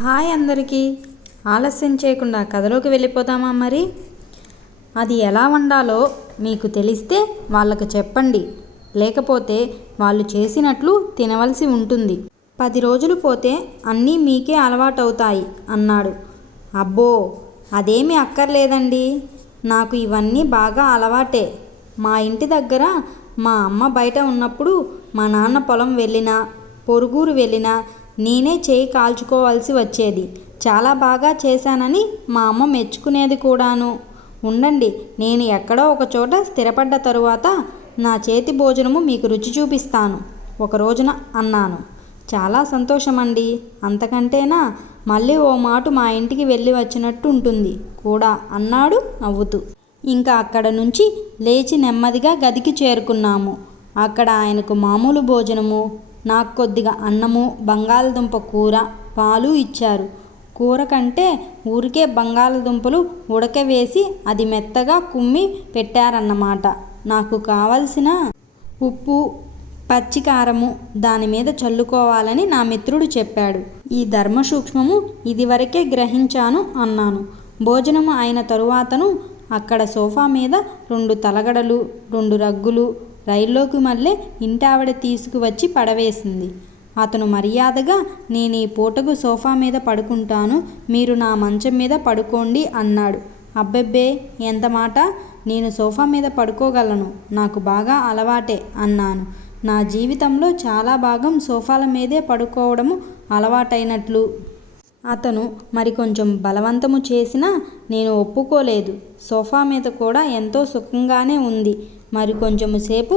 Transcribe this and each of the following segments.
Hi అందరికీ. ఆలస్యం చేయకుండా కథలోకి వెళ్ళిపోదామా మరి? అది ఎలా వండాలో మీకు తెలిస్తే వాళ్ళకు చెప్పండి. లేకపోతే వాళ్ళు చేసినట్లు తినవలసి ఉంటుంది. పది రోజులు పోతే అన్నీ మీకే అలవాటవుతాయి అన్నాడు. అబ్బో అదేమీ అక్కర్లేదండి. నాకు ఇవన్నీ బాగా అలవాటే. మా ఇంటి దగ్గర మా అమ్మ బయట ఉన్నప్పుడు మా నాన్న పొలం వెళ్ళినా పొరుగురు వెళ్ళినా నేనే చేయి కాల్చుకోవాల్సి వచ్చేది. చాలా బాగా చేశానని మా అమ్మ మెచ్చుకునేది కూడాను. ఉండండి నేను ఎక్కడో ఒక చోట స్థిరపడ్డ తరువాత నా చేతి భోజనము మీకు రుచి చూపిస్తాను. ఒక రోజున అన్నాను. చాలా సంతోషమండి. అంతకంటేనా మళ్ళీ ఓ మాట మా ఇంటికి వెళ్ళి వచ్చినట్టు ఉంటుంది కూడా అన్నాడు నవ్వుతూ. ఇంకా అక్కడ నుంచి లేచి నెమ్మదిగా గదికి చేరుకున్నాము. అక్కడ ఆయనకు మామూలు భోజనము నాకు కొద్దిగా అన్నము బంగాళదుంప కూర పాలు ఇచ్చారు. కూర కంటే ఊరికే బంగాళదుంపలు ఉడకవేసి అది మెత్తగా కుమ్మి పెట్టారన్నమాట. నాకు కావలసిన ఉప్పు పచ్చికారము దాని మీద చల్లుకోవాలని నా మిత్రుడు చెప్పాడు. ఈ ధర్మ సూక్ష్మము ఇదివరకే గ్రహించాను అన్నాను. భోజనము అయిన తరువాతను అక్కడ సోఫా మీద రెండు తలగడలు రెండు రగ్గులు రైల్లోకి మళ్ళీ ఇంటావిడ తీసుకువచ్చి పడవేసింది. అతను మర్యాదగా నేను ఈ పూటకు సోఫా మీద పడుకుంటాను మీరు నా మంచం మీద పడుకోండి అన్నాడు. అబ్బెబ్బే ఎంత మాట? నేను సోఫా మీద పడుకోగలను నాకు బాగా అలవాటే అన్నాను. నా జీవితంలో చాలా భాగం సోఫాల మీదే పడుకోవడము అలవాటైనట్లు. అతను మరి కొంచెం బలవంతము చేసినా నేను ఒప్పుకోలేదు. సోఫా మీద కూడా ఎంతో సుఖంగానే ఉంది. మరికొంచెము సేపు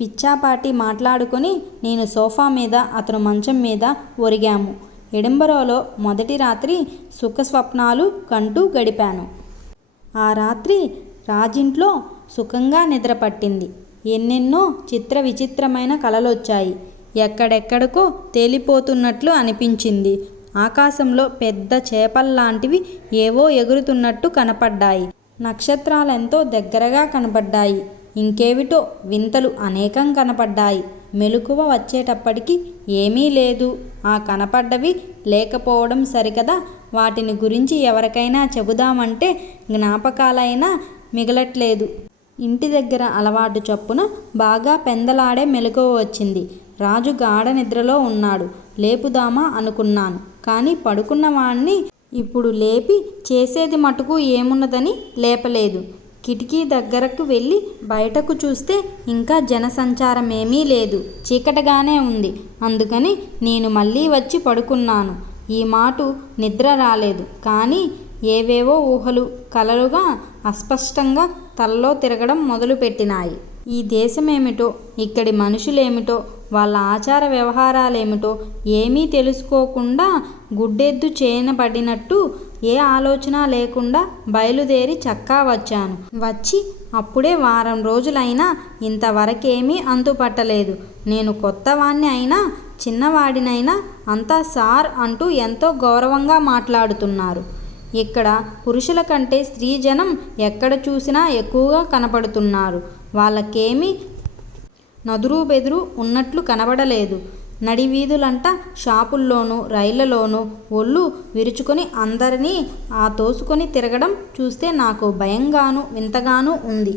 పిచ్చాపాటి మాట్లాడుకొని నేను సోఫా మీద అతను మంచం మీద ఒరిగాము. ఎడింబరోలో మొదటి రాత్రి సుఖస్వప్నాలు కంటూ గడిపాను. ఆ రాత్రి రాజింట్లో సుఖంగా నిద్రపట్టింది. ఎన్నెన్నో చిత్ర విచిత్రమైన కలలొచ్చాయి. ఎక్కడెక్కడికో తేలిపోతున్నట్లు అనిపించింది. ఆకాశంలో పెద్ద చేపల్లాంటివి ఏవో ఎగురుతున్నట్టు కనపడ్డాయి. నక్షత్రాలెంతో దగ్గరగా కనపడ్డాయి. ఇంకేవిటో వింతలు అనేకం కనపడ్డాయి. మెలకువ వచ్చేటప్పటికి ఏమీ లేదు. ఆ కనపడ్డవి లేకపోవడం సరికదా? వాటిని గురించి ఎవరికైనా చెబుదామంటే జ్ఞాపకాలైనా మిగలట్లేదు. ఇంటి దగ్గర అలవాటు చొప్పున బాగా పెందలాడే మెలకువ వచ్చింది. రాజు గాఢ నిద్రలో ఉన్నాడు. లేపుదామా అనుకున్నాను. కానీ పడుకున్నవాణ్ణి ఇప్పుడు లేపి చేసేది మటుకు ఏమున్నదని లేపలేదు. కిటికీ దగ్గరకు వెళ్ళి బయటకు చూస్తే ఇంకా జనసంచారమేమీ లేదు. చీకటిగానే ఉంది. అందుకని నేను మళ్ళీ వచ్చి పడుకున్నాను. ఈ మాటు నిద్ర రాలేదు. కానీ ఏవేవో ఊహలు కలలుగా అస్పష్టంగా తలలో తిరగడం మొదలుపెట్టినాయి. ఈ దేశమేమిటో ఇక్కడి మనుషులేమిటో వాళ్ళ ఆచార వ్యవహారాలేమిటో ఏమీ తెలుసుకోకుండా గుడ్డెద్దు చేయనబడినట్టు ఏ ఆలోచన లేకుండా బయలుదేరి చక్కా వచ్చాను. వచ్చి అప్పుడే వారం రోజులైనా ఇంతవరకేమీ అంతుపట్టలేదు నేను కొత్తవాణ్ణి అయినా చిన్నవాడినైనా అంతా సార్ అంటూ ఎంతో గౌరవంగా మాట్లాడుతున్నారు. ఇక్కడ పురుషుల కంటే స్త్రీ జనం ఎక్కడ చూసినా ఎక్కువగా కనపడుతున్నారు. వాళ్ళకేమీ నదురు బెదురు ఉన్నట్లు కనబడలేదు. నడివీధులంట షాపుల్లోనూ రైళ్ళలోనూ ఒళ్ళు విరుచుకొని అందరినీ ఆ తోసుకొని తిరగడం చూస్తే నాకు భయంగాను వింతగాను ఉంది.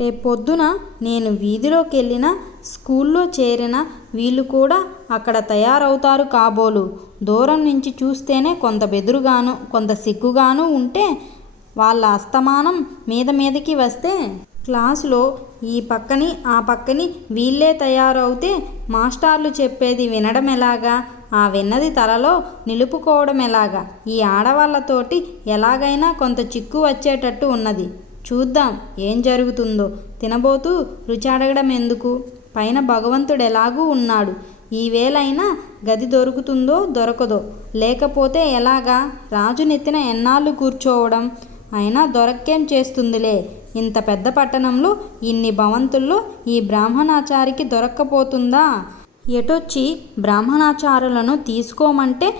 రేపొద్దున నేను వీధిలోకి వెళ్ళిన స్కూల్లో చేరిన వీళ్ళు కూడా అక్కడ తయారవుతారు కాబోలు. దూరం నుంచి చూస్తేనే కొంత బెదురుగాను కొంత సిగ్గుగాను ఉంటే వాళ్ళ అస్తమానం మీద మీదకి వస్తే క్లాసులో ఈ పక్కని ఆ పక్కని వీళ్ళే తయారవుతే మాస్టార్లు చెప్పేది వినడం ఎలాగా ఆ విన్నది తలలో నిలుపుకోవడం ఎలాగా ఈ ఆడవాళ్ళతోటి ఎలాగైనా కొంత చిక్కు వచ్చేటట్టు ఉన్నది. చూద్దాం ఏం జరుగుతుందో. తినబోతూ రుచి అడగడం ఎందుకు పైన భగవంతుడు ఎలాగూ ఉన్నాడు? ఈ గది దొరుకుతుందో దొరకదో? లేకపోతే ఎలాగా? రాజు నెత్తిన ఎన్నాళ్ళు కూర్చోవడం? అయినా దొరక్కేం చేస్తుందిలే? ఇంత పెద్ద పట్టణంలో ఇన్ని భవంతుల్లో ఈ బ్రాహ్మణాచారికి దొరక్కపోతుందా? ఎటొచ్చి బ్రాహ్మణాచారులను తీసుకోమంటే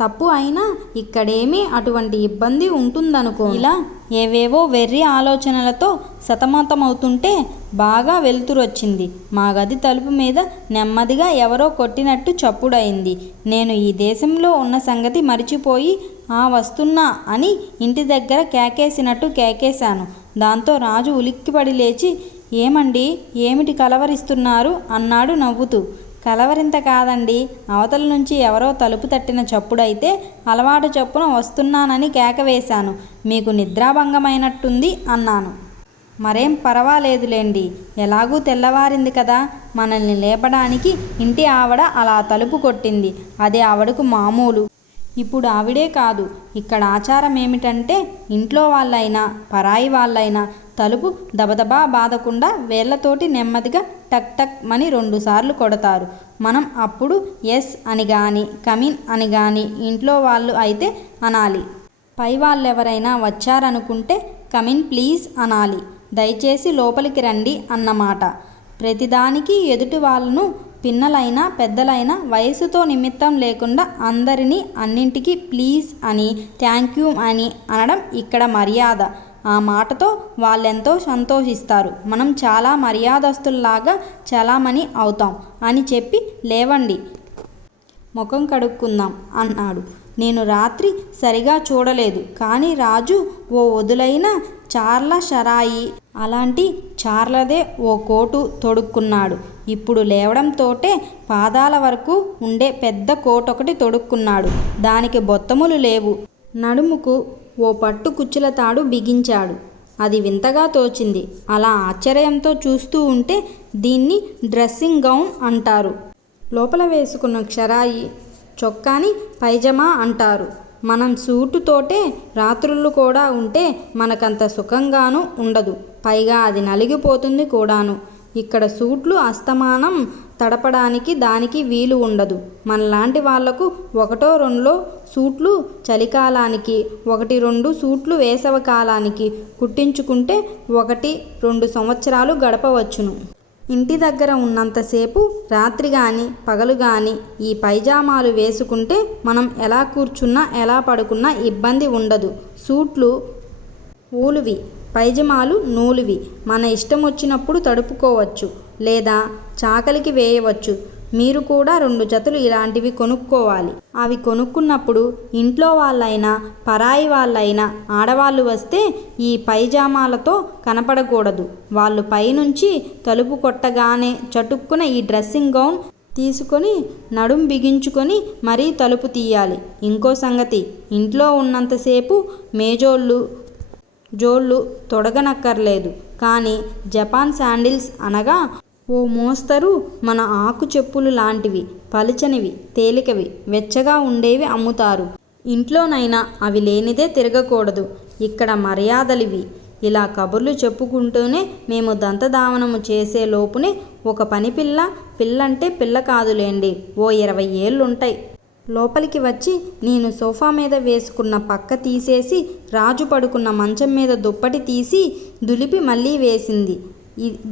తప్పు అయినా ఇక్కడేమీ అటువంటి ఇబ్బంది ఉంటుందనుకో. ఇలా ఏవేవో వెర్రి ఆలోచనలతో సతమతమవుతుంటే బాగా వెలుతురొచ్చింది. మా గది తలుపు మీద నెమ్మదిగా ఎవరో కొట్టినట్టు చప్పుడైంది నేను ఈ దేశంలో ఉన్న సంగతి మరిచిపోయి ఆ వస్తున్నా అని ఇంటి దగ్గర కేకేసినట్టు కేకేశాను. దాంతో రాజు ఉలిక్కిపడి లేచి ఏమండి ఏమిటి కలవరిస్తున్నారు? అన్నాడు నవ్వుతూ. కలవరింత కాదండి అవతల నుంచి ఎవరో తలుపు తట్టిన చప్పుడైతే అలవాటు చొప్పున వస్తున్నానని కేక వేశాను మీకు నిద్రాభంగమైనట్టుంది అన్నాను. మరేం పర్వాలేదులేండి ఎలాగూ తెల్లవారింది కదా మనల్ని లేపడానికి ఇంటి ఆవిడ అలా తలుపు కొట్టింది. అది ఆవిడకు మామూలు. ఇప్పుడు ఆవిడే కాదు. ఇక్కడ ఆచారం ఏమిటంటే ఇంట్లో వాళ్ళైనా పరాయి వాళ్ళైనా తలుపు దబదబా బాదకుండా వేళ్ళతోటి నెమ్మదిగా టక్ టక్ మని రెండుసార్లు కొడతారు. మనం అప్పుడు ఎస్ అని కానీ కమిన్ అని కానీ ఇంట్లో వాళ్ళు అయితే అనాలి. పై వాళ్ళెవరైనా వచ్చారనుకుంటే కమిన్ ప్లీజ్ అనాలి. దయచేసి లోపలికి రండి అన్నమాట. ప్రతిదానికి ఎదుటి వాళ్ళను పిన్నలైనా పెద్దలైనా వయసుతో నిమిత్తం లేకుండా అందరినీ అన్నింటికీ ప్లీజ్ అని థ్యాంక్ యూ అని అనడం ఇక్కడ మర్యాద. ఆ మాటతో వాళ్ళెంతో సంతోషిస్తారు. మనం చాలా మర్యాదస్తుల్లాగా చలామణి అవుతాం అని చెప్పి లేవండి. ముఖం కడుక్కుందాం అన్నాడు. నేను రాత్రి సరిగా చూడలేదు. కానీ రాజు ఓ వదులైన చార్ల షరాయి అలాంటి చార్లదే ఓ కోటు తొడుక్కున్నాడు. ఇప్పుడు లేవడంతోటే పాదాల వరకు ఉండే పెద్ద కోటొకటి ఒకటి తొడుక్కున్నాడు. దానికి బొత్తములు లేవు. నడుముకు ఓ పట్టు కుచ్చుల తాడు బిగించాడు. అది వింతగా తోచింది. అలా ఆశ్చర్యంతో చూస్తూ ఉంటే దీన్ని డ్రెస్సింగ్ గౌన్ అంటారు. లోపల వేసుకున్న క్షరాయి చొక్కాని పైజమా అంటారు. మనం సూటుతోటే రాత్రుళ్ళు కూడా ఉంటే మనకంత సుఖంగానూ ఉండదు. పైగా అది నలిగిపోతుంది కూడాను. ఇక్కడ సూట్లు అస్తమానం తడపడానికి దానికి వీలు ఉండదు. మనలాంటి వాళ్ళకు ఒకటో రెండులో సూట్లు చలికాలానికి ఒకటి రెండు సూట్లు వేసవకాలానికి కుట్టించుకుంటే ఒకటి రెండు సంవత్సరాలు గడపవచ్చును. ఇంటి దగ్గర ఉన్నంతసేపు రాత్రి కానీ పగలు కానీ ఈ పైజామాలు వేసుకుంటే మనం ఎలా కూర్చున్నా ఎలా పడుకున్నా ఇబ్బంది ఉండదు. సూట్లు ఊలువి పైజమాలు నూలువి. మన ఇష్టం వచ్చినప్పుడు తడుపుకోవచ్చు లేదా చాకలికి వేయవచ్చు. మీరు కూడా రెండు జతలు ఇలాంటివి కొనుక్కోవాలి. అవి కొనుక్కున్నప్పుడు ఇంట్లో వాళ్ళైనా పరాయి వాళ్ళైనా ఆడవాళ్ళు వస్తే ఈ పైజామాలతో కనపడకూడదు. వాళ్ళు పైనుంచి తలుపు కొట్టగానే చటుక్కున ఈ డ్రెస్సింగ్ గౌన్ తీసుకొని నడుం బిగించుకొని మరీ తలుపు తీయాలి. ఇంకో సంగతి ఇంట్లో ఉన్నంతసేపు మేజోళ్ళు జోళ్ళు తొడగనక్కర్లేదు. కానీ జపాన్ శాండిల్స్ అనగా ఓ మోస్తరు మన ఆకు చెప్పులు లాంటివి పలుచనివి తేలికవి వెచ్చగా ఉండేవి అమ్ముతారు. ఇంట్లోనైనా అవి లేనిదే తిరగకూడదు. ఇక్కడ మర్యాదలివి. ఇలా కబుర్లు చెప్పుకుంటూనే మేము దంతదావనము చేసే లోపునే ఒక పని పిల్ల పిల్లంటే పిల్ల కాదులేండి. ఓ ఇరవై ఏళ్ళుంటాయి. లోపలికి వచ్చి నేను సోఫా మీద వేసుకున్న పక్క తీసేసి రాజు పడుకున్న మంచం మీద దుప్పటి తీసి దులిపి మళ్ళీ వేసింది.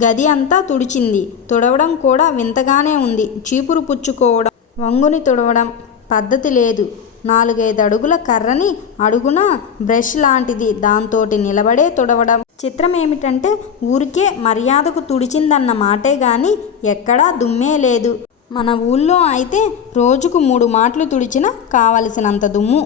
గది అంతా తుడిచింది. తుడవడం కూడా వింతగానే ఉంది. చీపురు పుచ్చుకోవడం వంగుని తుడవడం పద్ధతి లేదు. నాలుగైదు అడుగుల కర్రని అడుగున బ్రష్ లాంటిది. దాంతోటి నిలబడే తుడవడం. చిత్రం ఏమిటంటే ఊరికే మర్యాదకు తుడిచిందన్న మాటే గాని ఎక్కడా దుమ్మే లేదు. మన ఊళ్ళో అయితే రోజుకు మూడు మాటలు తుడిచినా కావలసినంత దుమ్ము.